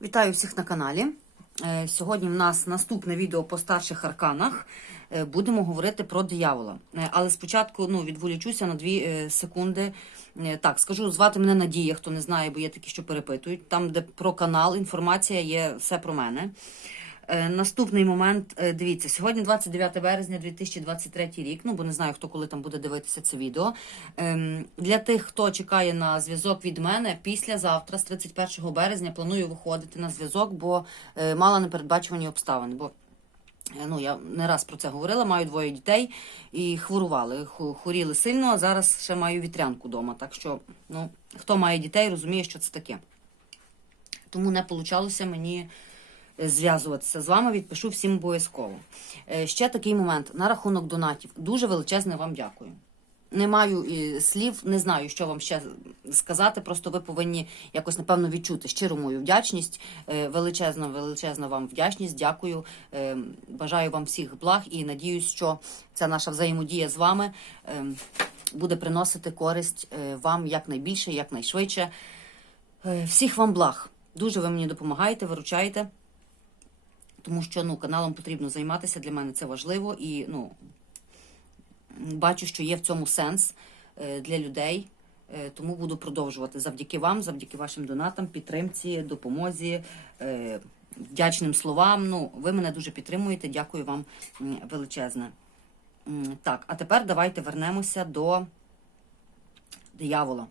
Вітаю всіх на каналі. Е, Сьогодні в нас наступне відео по старших арканах. Е, Будемо говорити про диявола. Е, Але спочатку ну, відволічуся на дві секунди. Так, скажу, звати мене Надія, хто не знає, бо є такі, що перепитують. Там, де про канал, інформація є все про мене. Е, Наступний момент, е, дивіться, сьогодні 29 березня 2023 рік. Ну бо не знаю, хто коли там буде дивитися це відео. Ем, Для тих, хто чекає на зв'язок від мене, післязавтра, з 31 березня, планую виходити на зв'язок, бо е, мала непередбачувані обставини. Бо ну я не раз про це говорила. Маю двоє дітей і хворували. Хворіли сильно, а зараз ще маю вітрянку вдома. Так що, ну хто має дітей, розуміє, що це таке. Тому не получалося мені зв'язуватися з вами. Відпишу всім обов'язково. Е, Ще такий момент на рахунок донатів. Дуже величезне вам дякую. Не маю слів, не знаю, що вам ще сказати. Просто ви повинні якось напевно відчути щиру мою вдячність. Е, Величезна, величезна вам вдячність. Дякую. Е, Бажаю вам всіх благ і надіюсь, що ця наша взаємодія з вами е, буде приносити користь е, вам якнайбільше, якнайшвидше. Е, Всіх вам благ. Дуже ви мені допомагаєте, виручаєте. Тому що ну, каналом потрібно займатися. Для мене це важливо і ну, бачу, що є в цьому сенс е, для людей. Е, Тому буду продовжувати завдяки вам, завдяки вашим донатам, підтримці, допомозі, е, вдячним словам. Ну, ви мене дуже підтримуєте. Дякую вам величезне. Так, а тепер давайте вернемося до диявола.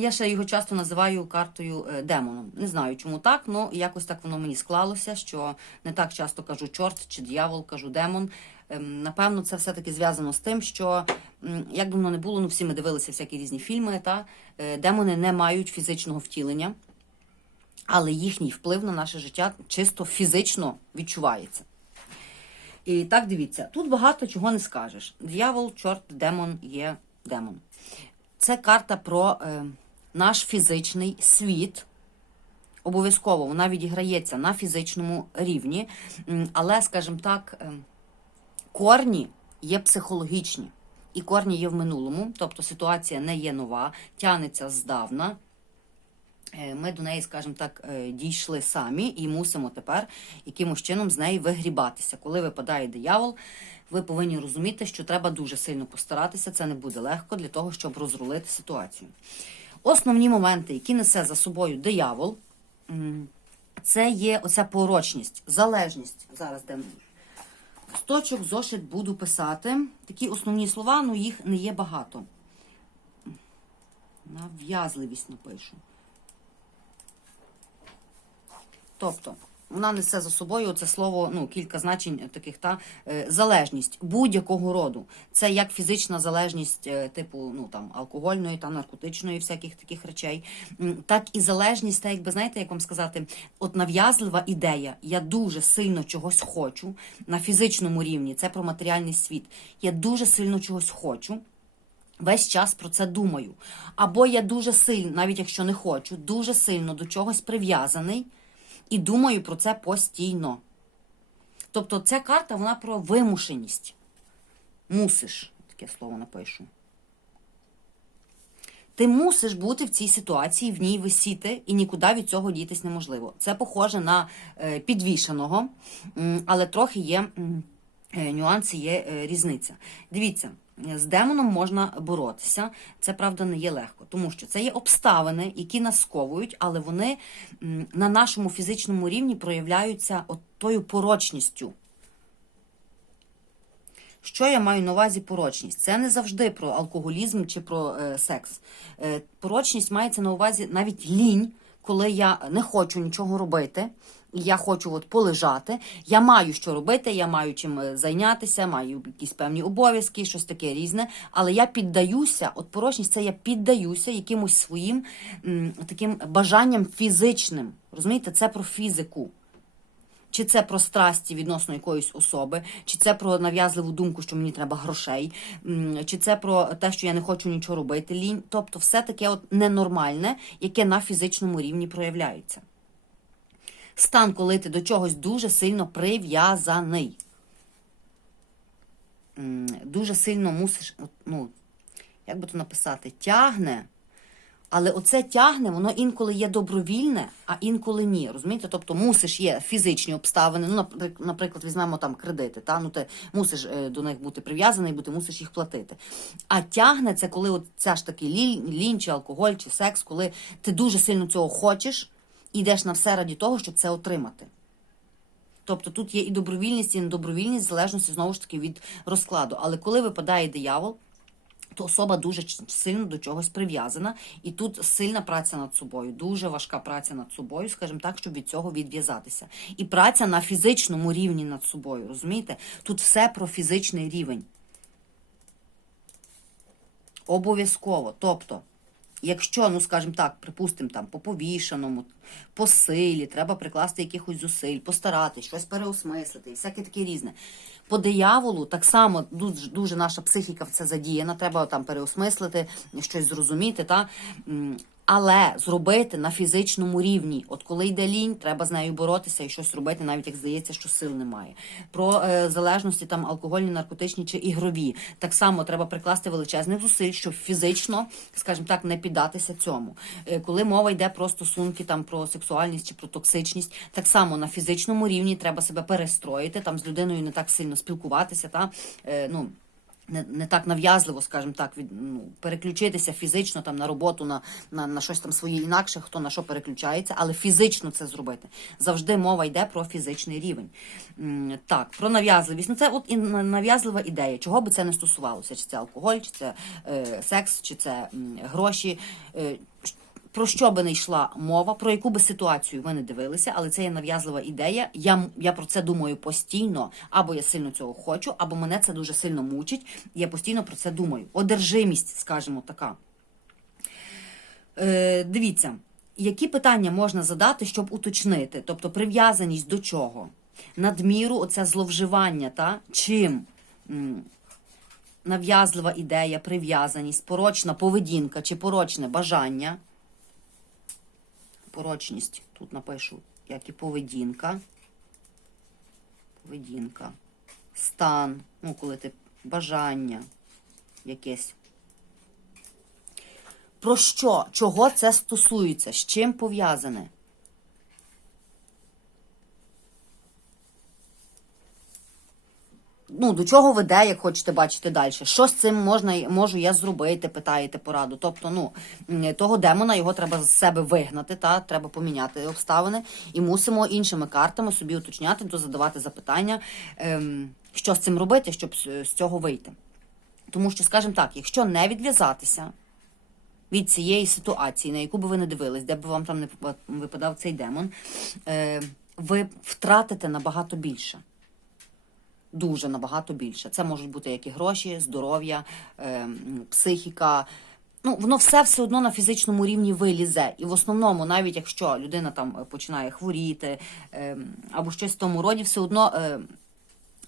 Я ще його часто називаю картою е, демоном. Не знаю, чому так, але якось так воно мені склалося, що не так часто кажу чорт чи диявол, кажу демон. Ем, Напевно, це все-таки зв'язано з тим, що як би воно не було, ну всі ми дивилися всякі різні фільми, та е, демони не мають фізичного втілення, але їхній вплив на наше життя чисто фізично відчувається. І так дивіться, тут багато чого не скажеш. Д'явол, чорт, демон є демон. Це карта про е, наш фізичний світ. Обов'язково вона відіграється на фізичному рівні, але, скажімо так, е, корні є психологічні. І корні є в минулому, тобто ситуація не є нова, тянеться здавна. Е, Ми до неї, скажімо так, е, дійшли самі і мусимо тепер якимось чином з неї вигрібатися. Коли випадає диявол, ви повинні розуміти, що треба дуже сильно постаратися. Це не буде легко для того, щоб розрулити ситуацію. Основні моменти, які несе за собою диявол, це є оця порочність, залежність. Зараз де листочок, зошит буду писати. Такі основні слова, ну їх не є багато. Нав'язливість напишу. Тобто, вона несе за собою це слово, ну, кілька значень таких, та е, залежність будь-якого роду. Це як фізична залежність, е, типу, ну там алкогольної та наркотичної, всяких таких речей, так і залежність, та якби знаєте, як вам сказати, от нав'язлива ідея. Я дуже сильно чогось хочу на фізичному рівні. Це про матеріальний світ. Я дуже сильно чогось хочу. Весь час про це думаю. Або я дуже сильно, навіть якщо не хочу, дуже сильно до чогось прив'язаний і думаю про це постійно. Тобто ця карта вона про вимушеність. Мусиш, таке слово напишу. Ти мусиш бути в цій ситуації, в ній висіти, і нікуди від цього дітись неможливо. Це похоже на е, підвішеного, але трохи є е, нюанси, є е, різниця. Дивіться, з демоном можна боротися. Це правда не є легко, тому що це є обставини, які нас сковують, але вони на нашому фізичному рівні проявляються от тою порочністю. Що я маю на увазі порочність? Це не завжди про алкоголізм чи про е, секс. Е, порочність мається на увазі навіть лінь, коли я не хочу нічого робити. Я хочу от полежати. Я маю що робити, я маю чим е, зайнятися, маю якісь певні обов'язки, щось таке різне. Але я піддаюся, от порочність це я піддаюся якимось своїм м, таким бажанням фізичним. Розумієте, це про фізику. Чи це про страсті відносно якоїсь особи, чи це про нав'язливу думку, що мені треба грошей, чи це про те, що я не хочу нічого робити, лінь. Тобто все таке от ненормальне, яке на фізичному рівні проявляється. Стан, коли ти до чогось дуже сильно прив'язаний. Дуже сильно мусиш, ну, як би то написати, тягне Але оце тягне, воно інколи є добровільне, а інколи ні. Розумієте? Тобто мусиш є фізичні обставини. Ну, наприклад, візьмемо там кредити. Та? Ну, ти мусиш е, до них бути прив'язаний, бо ти мусиш їх платити. А тягне це, коли от ця ж таки лінь, лінь, чи алкоголь, чи секс, коли ти дуже сильно цього хочеш йдеш на все раді того, щоб це отримати. Тобто тут є і добровільність, і недобровільність, в залежності знову ж таки від розкладу. Але коли випадає диявол, то особа дуже сильно до чогось прив'язана, і тут сильна праця над собою, дуже важка праця над собою, скажімо так, щоб від цього відв'язатися. І праця на фізичному рівні над собою, розумієте? Тут все про фізичний рівень. Обов'язково. Тобто, якщо, ну скажімо так, припустимо, там по повішеному, по силі, треба прикласти якихось зусиль, постаратись, щось переосмислити, і всяке таке різне. По дияволу так само дуже, дуже наша психіка в це задіяна, треба там переосмислити, щось зрозуміти. Та? Але зробити на фізичному рівні, от коли йде лінь, треба з нею боротися і щось робити, навіть як здається, що сил немає. Про е, залежності там алкогольні, наркотичні чи ігрові. Так само треба прикласти величезних зусиль, щоб фізично, скажімо так, не піддатися цьому. Е, коли мова йде про стосунки, там про сексуальність чи про токсичність, так само на фізичному рівні треба себе перестроїти, там з людиною не так сильно спілкуватися, та е, ну не, не так нав'язливо, скажімо так, від ну, переключитися фізично там на роботу, на, на, на щось там своє інакше, хто на що переключається, але фізично це зробити. Завжди мова йде про фізичний рівень. Так, про нав'язливість. Ну це от і на- нав'язлива ідея. Чого би це не стосувалося? Чи це алкоголь, чи це е, секс, чи це е, гроші. Е, про що би не йшла мова, про яку би ситуацію ви не дивилися, але це є нав'язлива ідея. Я, я про це думаю постійно, або я сильно цього хочу, або мене це дуже сильно мучить. Я постійно про це думаю. Одержимість, скажімо така. Е, дивіться, які питання можна задати, щоб уточнити? Тобто прив'язаність до чого? Надміру, оце зловживання, та? чим? Нав'язлива ідея, прив'язаність, порочна поведінка чи порочне бажання. Порочність тут напишу, як і поведінка. Поведінка. Стан, ну, коли ти бажання якесь. Про що? Чого це стосується? З чим пов'язане? Ну, до чого веде, як хочете бачити далі. Що з цим можна, можу я зробити, питаєте пораду. Тобто, ну, того демона його треба з себе вигнати, та треба поміняти обставини. І мусимо іншими картами собі уточняти, задавати запитання, ем, що з цим робити, щоб з, цього вийти. Тому що, скажімо так, якщо не відв'язатися від цієї ситуації, на яку би ви не дивились, де б вам там не випа- випадав цей демон, е, ви втратите набагато більше. Дуже набагато більше. Це можуть бути як і гроші, здоров'я, е, психіка. Ну, воно все все одно на фізичному рівні вилізе. І в основному, навіть якщо людина там е, починає хворіти е, або щось в тому роді, все одно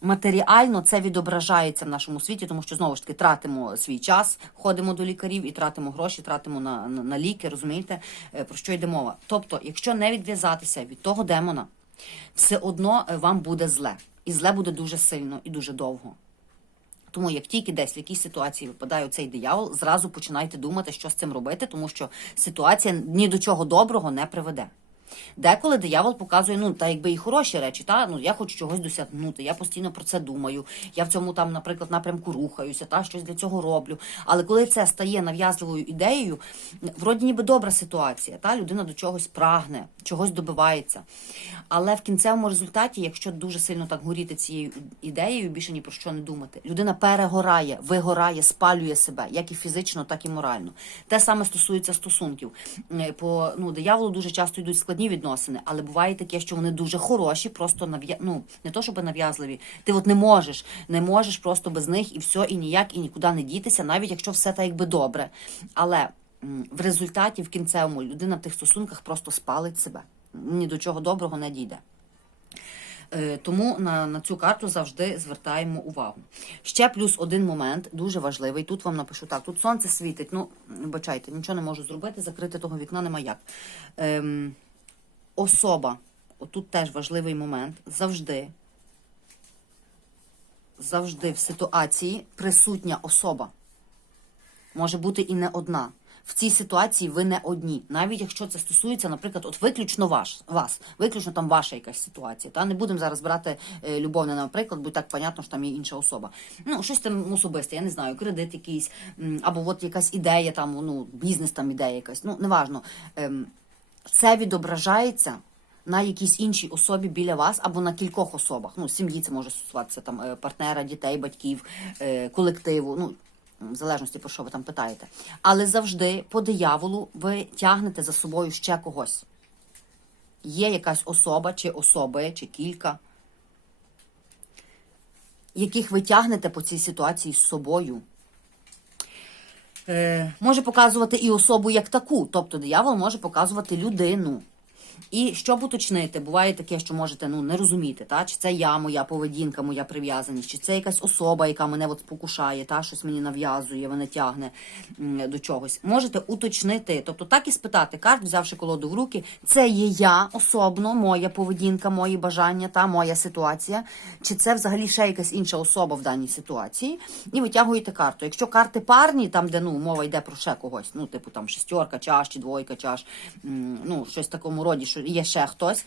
матеріально це відображається в нашому світі, тому що знову ж таки тратимо свій час, ходимо до лікарів і тратимо гроші, тратимо на, на, на ліки, розумієте, про що йде мова. Тобто, якщо не відв'язатися від того демона, все одно вам буде зле. І зле буде дуже сильно і дуже довго. Тому як тільки десь в якійсь ситуації випадає цей диявол, зразу починайте думати, що з цим робити, тому що ситуація ні до чого доброго не приведе. Деколи диявол показує, ну та якби і хороші речі, та ну я хочу чогось досягнути, я постійно про це думаю. Я в цьому там, наприклад, напрямку рухаюся, та щось для цього роблю. Але коли це стає нав'язливою ідеєю, вроді ніби добра ситуація, та людина до чогось прагне, чогось добивається. Але в кінцевому результаті, якщо дуже сильно так горіти цією ідеєю, більше ні про що не думати, людина перегорає, вигорає, спалює себе, як і фізично, так і морально. Те саме стосується стосунків. Е, По ну дияволу дуже часто йдуть складні відносини, але буває таке, що вони дуже хороші, просто нав'я... ну, не то, щоб нав'язливі. Ти от не можеш, не можеш просто без них і все, і ніяк, і нікуди не дітися, навіть якщо все так якби добре. Але в результаті, в кінцевому, людина в тих стосунках просто спалить себе. Ні до чого доброго не дійде. Е, Тому на, на цю карту завжди звертаємо увагу. Ще плюс один момент, дуже важливий. Тут вам напишу так: тут сонце світить. Ну, бачайте, нічого не можу зробити, закрити того вікна нема як. Ем, особа, отут теж важливий момент, завжди, завжди в ситуації присутня особа. Може бути і не одна. в цій ситуації ви не одні, навіть якщо це стосується, наприклад, от виключно ваш вас, виключно там ваша якась ситуація. Та не будемо зараз брати е, любовне, наприклад, бо так понятно, що там є інша особа. Ну щось там особисте, я не знаю, кредит якийсь, або от якась ідея, там ну бізнес, там ідея якась. Ну неважно. Це відображається на якійсь іншій особі біля вас або на кількох особах. Ну, сім'ї це може стосуватися там е, партнера, дітей, батьків, е, колективу. Ну, в залежності про що ви там питаєте. Але завжди по дияволу ви тягнете за собою ще когось. Є якась особа, чи особи, чи кілька, яких ви тягнете по цій ситуації з собою. Е, може показувати і особу як таку, тобто диявол може показувати людину. І щоб уточнити, буває таке, що можете ну не розуміти, та чи це я, моя поведінка, моя прив'язаність, чи це якась особа, яка мене от спокушає, та щось мені нав'язує, мене тягне до чогось. Можете уточнити, тобто так і спитати карт, взявши колоду в руки, це є я особно, моя поведінка, мої бажання, та моя ситуація, чи це взагалі ще якась інша особа в даній ситуації, і витягуєте карту. Якщо карти парні, там де ну мова йде про ще когось, ну типу там шестерка, чаш чи двойка, чаш, ну щось в такому роді, що є ще хтось,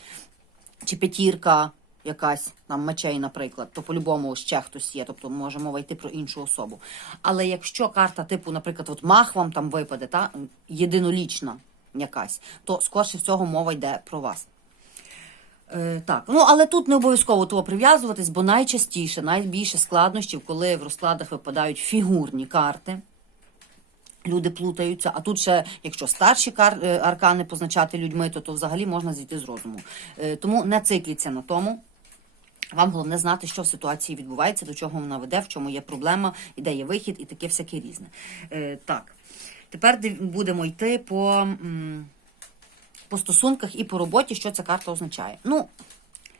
чи п'ятірка якась там мечей, наприклад, то по-любому ще хтось є, тобто може мова йти про іншу особу. Але якщо карта, типу, наприклад, от мах вам там випаде, та єдинолічна якась, то скорше всього мова йде про вас. Е, так, ну але тут не обов'язково того прив'язуватись, бо найчастіше, найбільше складнощів, коли в розкладах випадають фігурні карти. Люди плутаються, а тут ще, якщо старші е, аркани позначати людьми, то, то взагалі можна зійти з розуму. Е, Тому не цикліться на тому. Вам головне знати, що в ситуації відбувається, до чого вона веде, в чому є проблема, і де є вихід, і таке всяке різне. Е, так, тепер будемо йти по, по стосунках і по роботі, що ця карта означає. Ну,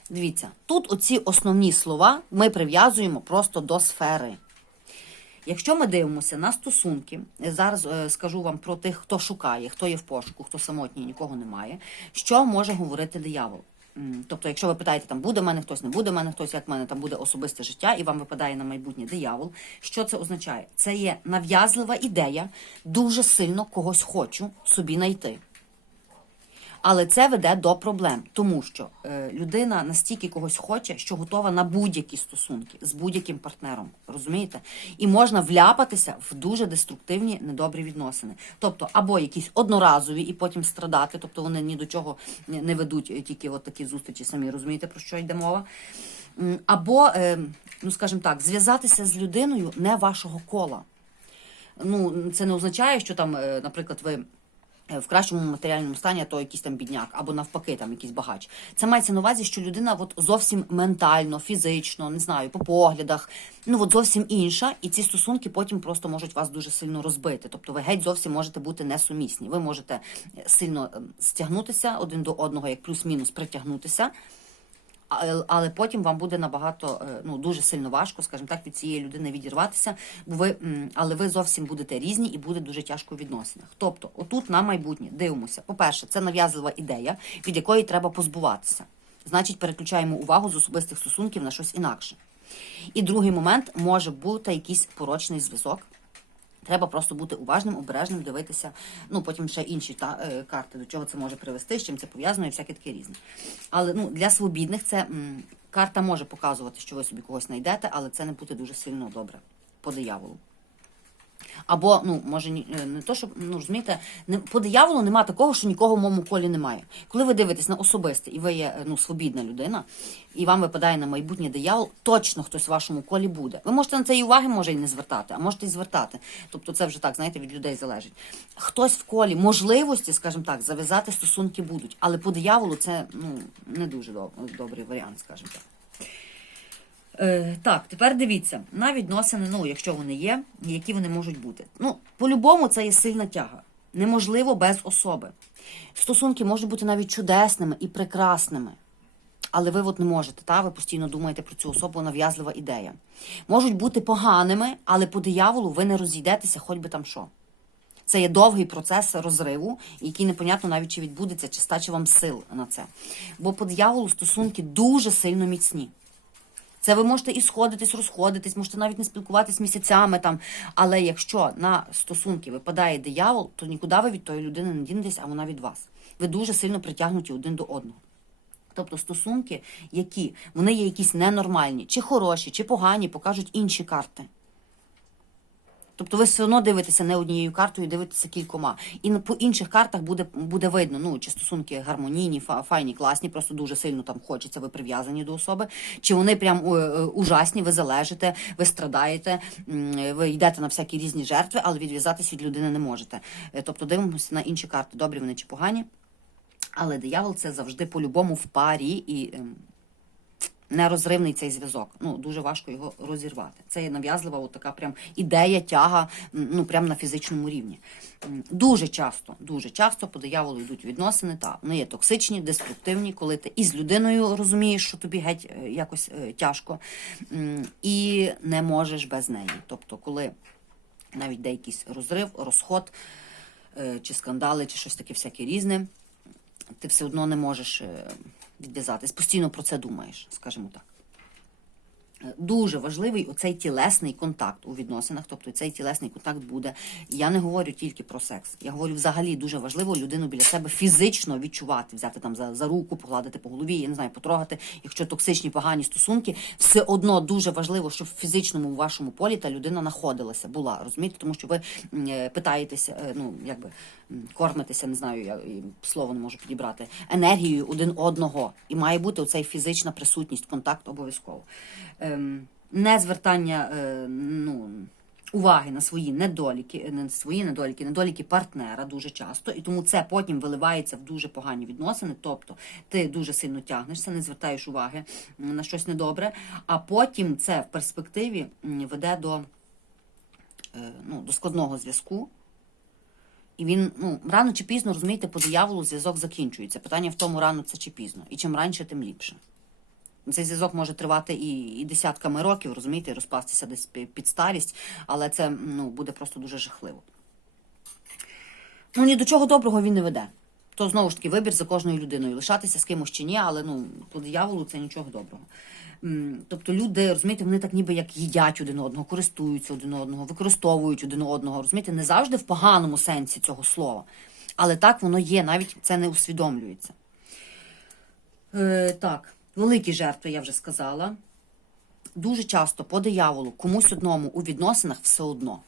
дивіться, тут оці основні слова ми прив'язуємо просто до сфери. Якщо ми дивимося на стосунки, зараз е, скажу вам про тих, хто шукає, хто є в пошуку, хто самотній, нікого немає, що може говорити диявол. Тобто, якщо ви питаєте, там буде в мене хтось, не буде в мене хтось, як в мене там буде особисте життя, і вам випадає на майбутнє диявол, що це означає? Це є нав'язлива ідея, дуже сильно когось хочу собі знайти. Але це веде до проблем, тому що е, людина настільки когось хоче, що готова на будь-які стосунки з будь-яким партнером. Розумієте? І можна вляпатися в дуже деструктивні недобрі відносини. Тобто, або якісь одноразові і потім страдати, тобто вони ні до чого не ведуть е, тільки от такі зустрічі, самі розумієте, про що йде мова. Або, е, ну скажімо так, зв'язатися з людиною не вашого кола. Ну, це не означає, що там, наприклад, ви в кращому матеріальному стані, а то якийсь там бідняк, або навпаки, там якийсь багач. Це мається на увазі, що людина от зовсім ментально, фізично, не знаю, по поглядах, ну от зовсім інша, і ці стосунки потім просто можуть вас дуже сильно розбити. Тобто ви геть зовсім можете бути несумісні. Ви можете е, сильно е, стягнутися один до одного, як плюс-мінус притягнутися. Але, потім вам буде набагато е, ну дуже сильно важко, скажімо так, від цієї людини відірватися, ви але ви зовсім будете різні і буде дуже тяжко у відносинах. Тобто, отут на майбутнє дивимося. По-перше, це нав'язлива ідея, від якої треба позбуватися. Значить, переключаємо увагу з особистих стосунків на щось інакше. І другий момент може бути якийсь порочний зв'язок. Треба просто бути уважним, обережним, дивитися. Ну потім ще інші та, е, карти, до чого це може привести, з чим це пов'язано, і всяке таке різне. Але ну для свобідних це м, карта може показувати, що ви собі когось знайдете, але це не буде дуже сильно добре по дияволу. Або, ну, може, е, не то, що, ну, розумієте, не, по дияволу нема такого, що нікого в моєму колі немає. Коли ви дивитесь на особисте, і ви є е, ну, свобідна людина, і вам випадає на майбутнє диявол, точно хтось в вашому колі буде. Ви можете на це і уваги може і не звертати, а можете і звертати. Тобто це вже так, знаєте, від людей залежить. Хтось в колі можливості, скажімо так, зав'язати стосунки будуть, але по дияволу це ну, не дуже добрий варіант, скажімо так. Е, так, тепер дивіться на відносини, ну, якщо вони є, які вони можуть бути. Ну, по-любому, це є сильна тяга. Неможливо без особи. Стосунки можуть бути навіть чудесними і прекрасними. Але ви от не можете, та? ви постійно думаєте про цю особу, нав'язлива ідея. Можуть бути поганими, але по дияволу ви не розійдетеся, хоч би там що. Це є довгий процес розриву, який непонятно навіть чи відбудеться, чи стаче вам сил на це. Бо по дияволу стосунки дуже сильно міцні. Це ви можете і сходитись, розходитись, можете навіть не спілкуватись місяцями там. Але якщо на стосунки випадає диявол, то нікуди ви від тої людини не дінетесь, а вона від вас. Ви дуже сильно притягнуті один до одного. Тобто стосунки, які вони є якісь ненормальні, чи хороші, чи погані, покажуть інші карти. Тобто ви все одно дивитеся не однією картою, дивитеся кількома. І по інших картах буде, буде видно, ну, чи стосунки гармонійні, фа- файні, класні, просто дуже сильно там хочеться, ви прив'язані до особи, чи вони прям е, ужасні, ви залежите, ви страдаєте, ви йдете на всякі різні жертви, але відв'язатись від людини не можете. Е, Тобто дивимося на інші карти, добрі вони чи погані. Але диявол це завжди по-любому в парі і ем, нерозривний цей зв'язок. Ну, дуже важко його розірвати. Це є нав'язлива от така прям ідея, тяга, ну прям на фізичному рівні. Дуже часто, дуже часто по дияволу йдуть відносини, та вони є токсичні, деструктивні, коли ти із людиною розумієш, що тобі геть е, якось е, тяжко, і не можеш без неї. Тобто, коли навіть де якийсь розрив, розход, е, чи скандали, чи щось таке всяке різне, ти все одно не можеш відв'язатись. Постійно про це думаєш, скажімо так. Е, Дуже важливий оцей тілесний контакт у відносинах, тобто цей тілесний контакт буде. Я не говорю тільки про секс. Я говорю взагалі дуже важливо людину біля себе фізично відчувати, взяти там за, за руку, погладити по голові, я не знаю, потрогати. Якщо токсичні погані стосунки, все одно дуже важливо, щоб в фізичному вашому полі та людина знаходилася, була. Розумієте, тому що ви е, питаєтеся, е, ну якби м, кормитеся, не знаю, я слово не можу підібрати, енергією один одного. І має бути оцей фізична присутність, контакт обов'язково. Ем, не звертання е, ну, уваги на свої недоліки, не свої недоліки, недоліки партнера дуже часто, і тому це потім виливається в дуже погані відносини. Тобто ти дуже сильно тягнешся, не звертаєш уваги на щось недобре, а потім це в перспективі веде до, е, ну, до складного зв'язку. І він ну рано чи пізно розумієте, по дияволу зв'язок закінчується. Питання в тому, рано це чи пізно. І чим раніше, тим ліпше. Цей зв'язок може тривати і, і десятками років, розумієте, розпастися десь під старість, але це ну, буде просто дуже жахливо. Ну, ні до чого доброго він не веде. То знову ж таки вибір за кожною людиною. Лишатися з кимось чи ні, але ну, по дияволу це нічого доброго. Тобто люди, розумієте, вони так ніби як їдять один одного, користуються один одного, використовують один одного. Розумієте, не завжди в поганому сенсі цього слова. Але так воно є, навіть це не усвідомлюється. Е, так, великі жертви, я вже сказала. Дуже часто по дияволу комусь одному у відносинах все одно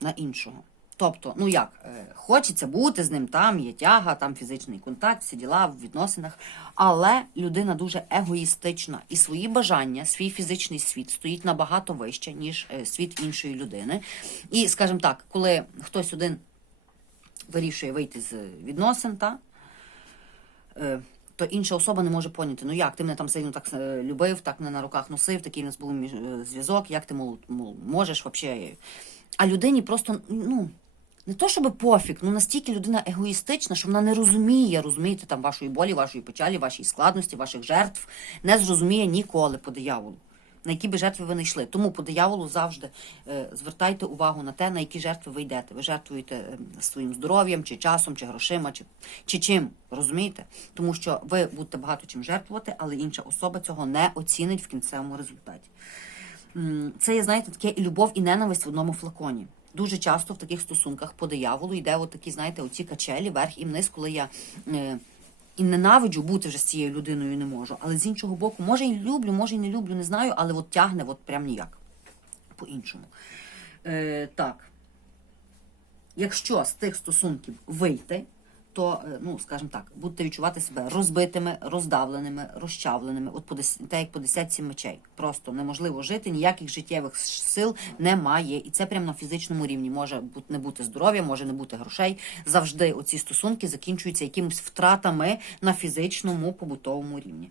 на іншого. Тобто, ну як, е, хочеться бути з ним, там є тяга, там фізичний контакт, всі діла в відносинах. Але людина дуже егоїстична і свої бажання, свій фізичний світ стоїть набагато вище, ніж е, світ іншої людини. І, скажімо так, коли хтось один вирішує вийти з відносин, та, е, то інша особа не може поняти, ну як ти мене там сильно так е, любив, так мене на руках носив, такий у нас був е, зв'язок, як ти мол, можеш взагалі. А людині просто, ну. Не то, щоб пофіг, ну настільки людина егоїстична, що вона не розуміє, розумієте, там вашої болі, вашої печалі, вашої складності, ваших жертв, не зрозуміє ніколи по дияволу, на які би жертви ви не йшли. Тому по дияволу завжди е, звертайте увагу на те, на які жертви ви йдете. Ви жертвуєте е, своїм здоров'ям, чи часом, чи грошима, чи, чи чим, розумієте? Тому що ви будете багато чим жертвувати, але інша особа цього не оцінить в кінцевому результаті. Це є, знаєте, таке і любов, і ненависть в одному флаконі. Дуже часто в таких стосунках по дияволу йде от такі, знаєте, оці качелі, верх і вниз, коли я е, і ненавиджу бути вже з цією людиною не можу. Але з іншого боку, може і люблю, може і не люблю, не знаю, але от тягне от прям ніяк. По-іншому. Е, так. Якщо з тих стосунків вийти, то, е, ну, скажімо так, будете відчувати себе розбитими, роздавленими, розчавленими, от по те, як по десятці мечей. Просто неможливо жити, ніяких життєвих сил немає. І це прямо на фізичному рівні. Може не бути здоров'я, може не бути грошей. Завжди оці стосунки закінчуються якимись втратами на фізичному побутовому рівні.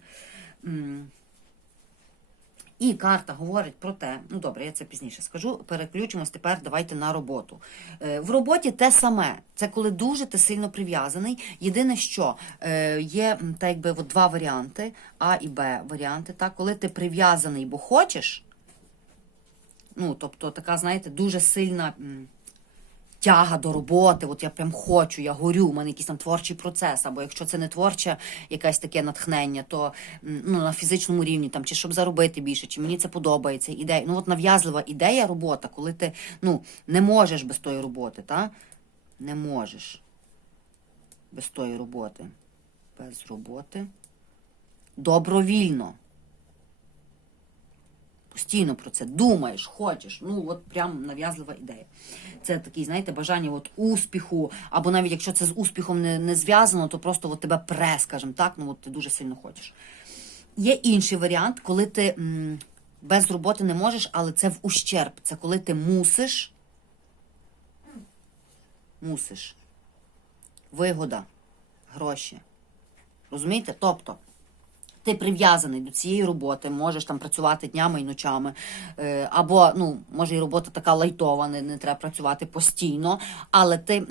І карта говорить про те, ну добре, я це пізніше скажу. Переключимось тепер. Давайте на роботу. Е, в роботі те саме. Це коли дуже ти сильно прив'язаний. Єдине, що е, є так якби от два варіанти: А і Б варіанти. Так, коли ти прив'язаний, бо хочеш. Ну, тобто, така, знаєте, дуже сильна тяга до роботи, от я прям хочу, я горю, у мене якийсь там творчий процес. Або якщо це не творче якесь таке натхнення, то ну, на фізичному рівні, там, чи щоб заробити більше, чи мені це подобається, ідея. Ну, от нав'язлива ідея робота, коли ти ну, не можеш без тої роботи, та? Не можеш без тої роботи. Без роботи. Добровільно. Постійно про це думаєш, хочеш. Ну, от прям нав'язлива ідея. Це такий, знаєте, бажання от успіху, або навіть якщо це з успіхом не, не зв'язано, то просто от тебе пре, скажімо так, ну от ти дуже сильно хочеш. Є інший варіант, коли ти м, без роботи не можеш, але це в ущерб. Це коли ти мусиш. Мусиш. Вигода, гроші. Розумієте? Тобто, ти прив'язаний до цієї роботи, можеш там працювати днями і ночами. Е, або, ну, може, і робота така лайтова, не, не треба працювати постійно, але ти е,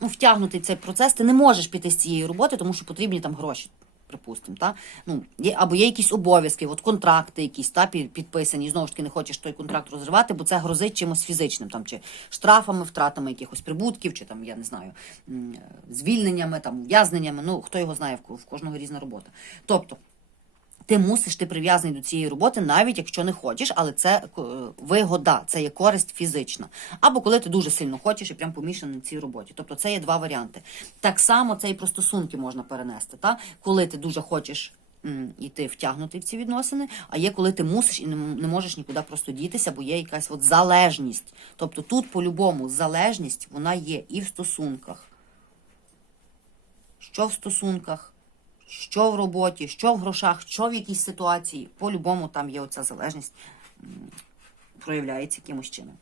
ну, втягнутий в цей процес, ти не можеш піти з цієї роботи, тому що потрібні там гроші. Припустимо, та? ну, є, або є якісь обов'язки, от контракти якісь та, під- підписані, знову ж таки не хочеш той контракт розривати, бо це грозить чимось фізичним, там, чи штрафами, втратами якихось прибутків, чи там, я не знаю, е, звільненнями, там, ув'язненнями, ну, хто його знає, в кожного різна робота. Тобто, ти мусиш, ти прив'язаний до цієї роботи, навіть якщо не хочеш, але це е, вигода, це є користь фізична. Або коли ти дуже сильно хочеш і прям помішаний на цій роботі. Тобто це є два варіанти. Так само це і про стосунки можна перенести. Та? Коли ти дуже хочеш і ти втягнутий в ці відносини, а є коли ти мусиш і не можеш нікуди просто дітися, бо є якась от залежність. Тобто тут по-любому залежність вона є і в стосунках. Що в стосунках, що в роботі, що в грошах, що в якійсь ситуації, по-любому там є оця залежність, проявляється якимось чином.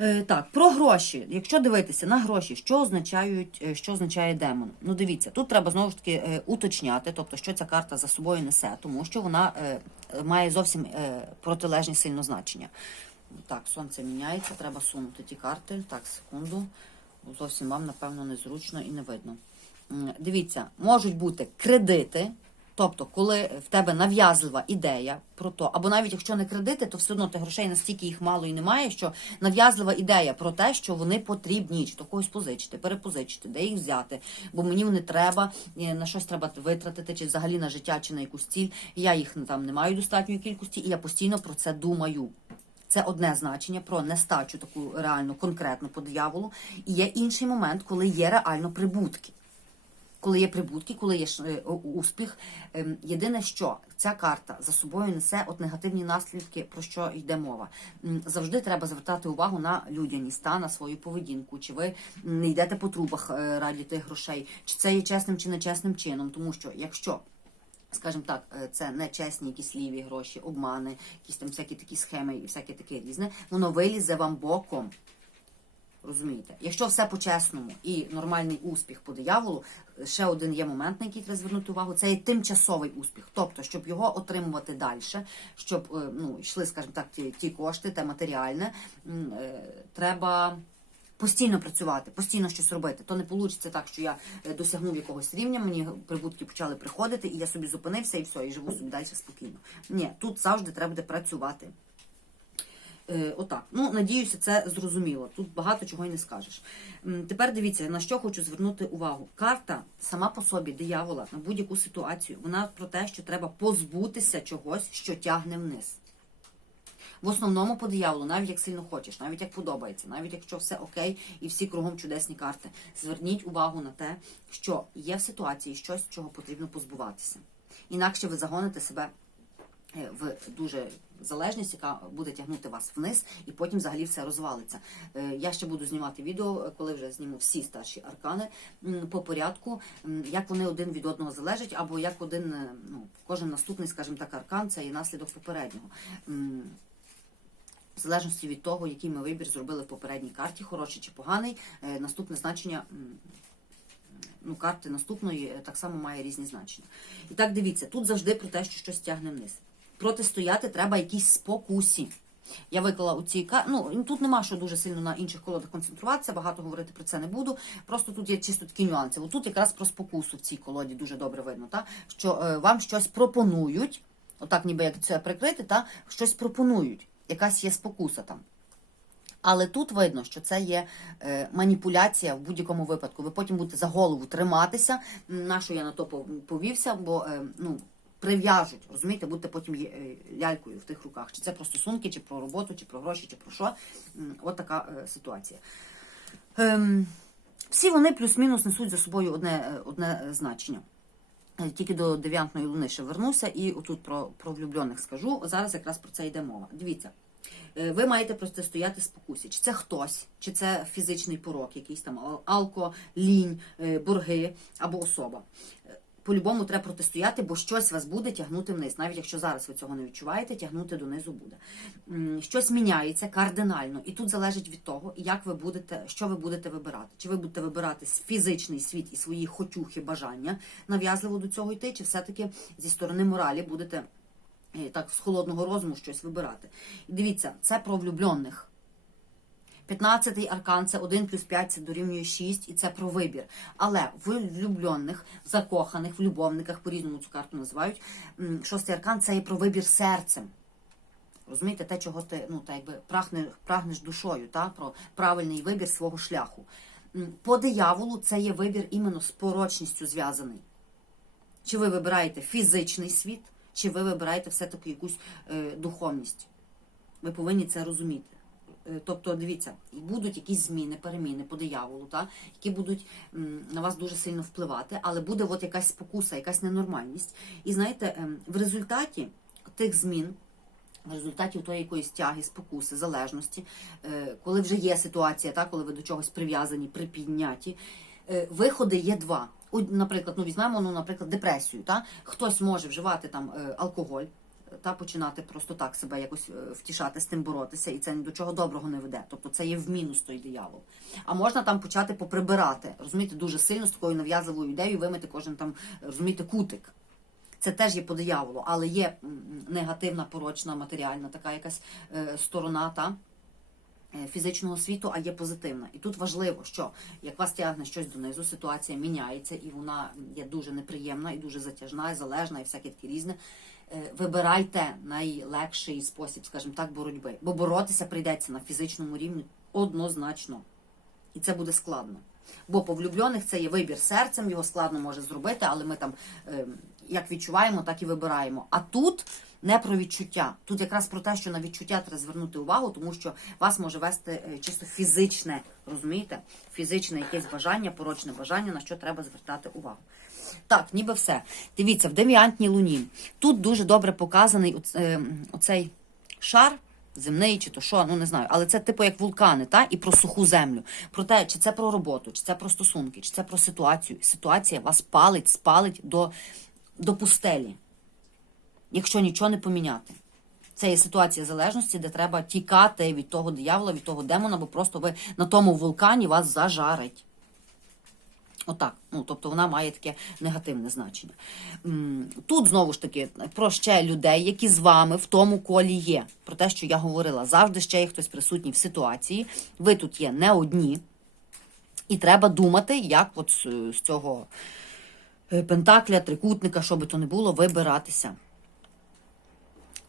Е, так, про гроші. Якщо дивитися на гроші, що означають, е, що означає демон? Ну, дивіться, тут треба знову ж таки е, уточняти, тобто, що ця карта за собою несе, тому що вона має зовсім протилежні сильно значення. Так, сонце міняється, треба сунути ті карти. Так, секунду. Зовсім вам, напевно, незручно і не видно. Дивіться, можуть бути кредити, тобто, коли в тебе нав'язлива ідея про то, або навіть якщо не кредити, то все одно ти грошей настільки їх мало і немає, що нав'язлива ідея про те, що вони потрібні, чи то когось позичити, перепозичити, де їх взяти, бо мені вони треба, е, на щось треба витратити, чи взагалі на життя, чи на якусь ціль. Я їх там не маю достатньої кількості, і я постійно про це думаю. Це одне значення про нестачу таку реальну, конкретну по дияволу. І є інший момент, коли є реально прибутки. Коли є прибутки, коли є е, успіх. Ем, Єдине, що ця карта за собою несе от негативні наслідки, про що йде мова. Завжди треба звертати увагу на людяність та на свою поведінку. Чи ви не йдете по трубах е, раді тих грошей, чи це є чесним чи нечесним чином. Тому що якщо скажімо так, е, це не чесні якісь ліві гроші, обмани, якісь там всякі такі схеми і всяке таке різне, воно вилізе вам боком. Розумієте? Якщо все по-чесному і нормальний успіх по дияволу, ще один є момент, на який треба звернути увагу, це є тимчасовий успіх. Тобто, щоб його отримувати далі, щоб е, ну, йшли, скажімо так, ті, ті кошти, те матеріальне, е, треба. Постійно працювати, постійно щось робити. То не вийде так, що я е, досягнув якогось рівня, мені прибутки почали приходити, і я собі зупинився і все, і живу собі далі спокійно. Ні, тут завжди треба буде працювати. Е, отак. Ну, надіюся, це зрозуміло. Тут багато чого й не скажеш. Тепер дивіться, на що хочу звернути увагу. Карта сама по собі, диявола, на будь-яку ситуацію, вона про те, що треба позбутися чогось, що тягне вниз. В основному по дияволу, навіть як сильно хочеш, навіть як подобається, навіть якщо все окей і всі кругом чудесні карти. Зверніть увагу на те, що є в ситуації щось, чого потрібно позбуватися. Інакше ви загоните себе е, в дуже залежність, яка буде тягнути вас вниз, і потім взагалі все розвалиться. Е, Я ще буду знімати відео, коли вже зніму всі старші аркани по порядку, як вони один від одного залежать, або як один, е, ну, кожен наступний, скажімо так, аркан це є наслідок попереднього. В залежності від того, який ми вибір зробили в попередній карті, хороший чи поганий, е, наступне значення ну, карти наступної так само має різні значення. І так дивіться, тут завжди про те, що щось тягне вниз. Протистояти треба якійсь спокусі. Я виклала у цій. Ну тут нема що дуже сильно на інших колодах концентруватися, багато говорити про це не буду. Просто тут є чисто такі нюанси. Отут якраз про спокусу в цій колоді дуже добре видно, та? що е, вам щось пропонують, отак, ніби як це прикрити, та щось пропонують. Якась є спокуса там. Але тут видно, що це є е, маніпуляція в будь-якому випадку. Ви потім будете за голову триматися. На що я на то пов- повівся, бо е, ну. Прив'яжуть, розумієте, будете потім е, лялькою в тих руках. Чи це про стосунки, чи про роботу, чи про гроші, чи про що. От така е, ситуація. Ем, всі вони плюс-мінус несуть за собою одне, е, одне значення. Тільки до дев'ятної луни ще вернуся, і отут про, про влюблених скажу. Зараз якраз про це йде мова. Дивіться, ви маєте протистояти спокусі. Чи це хтось, чи це фізичний порок, якийсь там алко, лінь, борги або особа. По-любому треба протистояти, бо щось вас буде тягнути вниз. Навіть якщо зараз ви цього не відчуваєте, тягнути донизу буде. Щось міняється кардинально, і тут залежить від того, як ви будете, що ви будете вибирати. Чи ви будете вибирати фізичний світ і свої хотюхи, бажання нав'язливо до цього йти, чи все-таки зі сторони моралі будете е, так з холодного розуму щось вибирати. І дивіться, це про влюблених. 15-й аркан це 1 плюс 5, це дорівнює 6, і це про вибір. Але в влюблених, закоханих, в любовниках, по-різному цю карту називають. Шостий аркан це є про вибір серцем. Розумієте, те, чого ти ну, так якби прагнеш, прагнеш душою, та? про правильний вибір свого шляху. По дияволу це є вибір іменно з порочністю зв'язаний. Чи ви вибираєте фізичний світ, чи ви вибираєте все-таки якусь е, духовність. Ви повинні це розуміти. Е, Тобто, дивіться, будуть якісь зміни, переміни по дияволу, та, які будуть на вас дуже сильно впливати, але буде от якась спокуса, якась ненормальність. І знаєте, ем, в результаті тих змін, в результаті тої якоїсь тяги, спокуси, залежності, е, коли вже є ситуація, та, коли ви до чогось прив'язані, припідняті, е, виходи є два. Наприклад, ну візьмемо, ну, наприклад, депресію. Та? Хтось може вживати там алкоголь, та починати просто так себе якось е, втішати, з тим боротися, і це ні до чого доброго не веде. Тобто це є в мінус той диявол. А можна там почати поприбирати, розумієте, дуже сильно з такою нав'язливою ідеєю вимити кожен там, розумієте, кутик. Це теж є по дияволу, але є негативна, порочна, матеріальна така якась е, сторона та е, фізичного світу, а є позитивна. І тут важливо, що як вас тягне щось донизу, ситуація міняється, і вона є дуже неприємна, і дуже затяжна, і залежна, і всяке таке різне. Е, Вибирайте найлегший спосіб, скажімо так, боротьби. Бо боротися прийдеться на фізичному рівні однозначно. І це буде складно. Бо по влюблених це є вибір серцем, його складно може зробити, але ми там е, як відчуваємо, так і вибираємо. А тут не про відчуття. Тут якраз про те, що на відчуття треба звернути увагу, тому що вас може вести е, чисто фізичне, розумієте? Фізичне якесь бажання, порочне бажання, на що треба звертати увагу. Так, ніби все. Дивіться, в девіантній луні. Тут дуже добре показаний е, оцей шар. Земний чи то що, ну не знаю, але це типу як вулкани, та і про суху землю. Про те, чи це про роботу, чи це про стосунки, чи це про ситуацію. Ситуація вас палить, спалить до, до пустелі, якщо нічого не поміняти. Це є ситуація залежності, де треба тікати від того диявола, від того демона, бо просто ви на тому вулкані вас зажарить. Отак. Ну, тобто вона має таке негативне значення. Тут знову ж таки про ще людей, які з вами в тому колі є. Про те, що я говорила, завжди ще є хтось присутній в ситуації. Ви тут є не одні. І треба думати, як от з, цього е, пентакля, трикутника, що би то не було, вибиратися.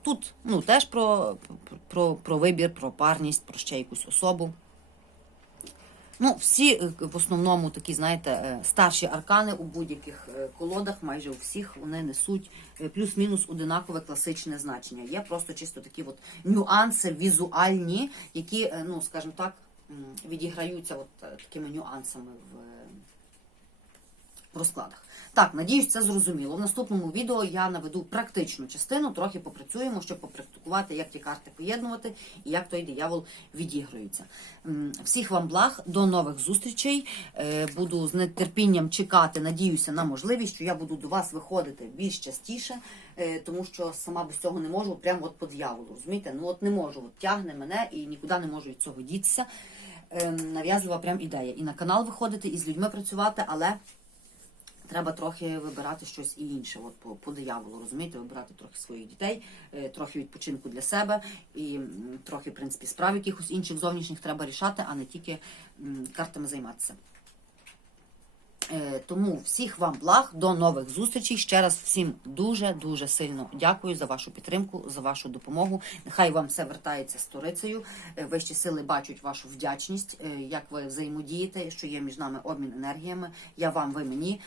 Тут ну, теж про, про, про вибір, про парність, про ще якусь особу. Ну, всі е, в основному такі, знаєте, е, старші аркани у будь-яких е, колодах, майже у всіх вони несуть плюс-мінус одинакове класичне значення. Є просто чисто такі от нюанси візуальні, які, ну, скажімо так, відіграються от такими нюансами в, в розкладах. Так, надіюсь, це зрозуміло. В наступному відео я наведу практичну частину, трохи попрацюємо, щоб попрактикувати, як ті карти поєднувати і як той диявол відігрується. Всіх вам благ, до нових зустрічей. Е, Буду з нетерпінням чекати, надіюся на можливість, що я буду до вас виходити більш частіше, е, тому що сама без цього не можу, прямо от по дьяволу. Розумієте? Ну от не можу, от тягне мене і нікуди не можу від цього дітися. Ем, Нав'язлива прям ідея. І на канал виходити, і з людьми працювати, але треба трохи вибирати щось інше, от по, по дияволу, розумієте, вибирати трохи своїх дітей, е, трохи відпочинку для себе і трохи, в принципі, справ якихось інших зовнішніх треба рішати, а не тільки картами займатися. Е, Тому всіх вам благ, до нових зустрічей. Ще раз всім дуже дуже сильно дякую за вашу підтримку, за вашу допомогу. Нехай вам все вертається сторицею. Е, Вищі сили бачать вашу вдячність, е, як ви взаємодієте, що є між нами обмін енергіями. Я вам, ви мені.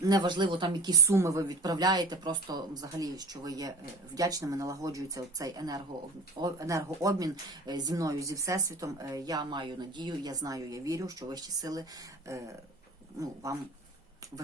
Неважливо там які суми ви відправляєте, просто взагалі, що ви є вдячними, налагоджується цей енерго, енергообмін зі мною, зі всесвітом. Я маю надію, я знаю, я вірю, що вищі сили е, ну, вам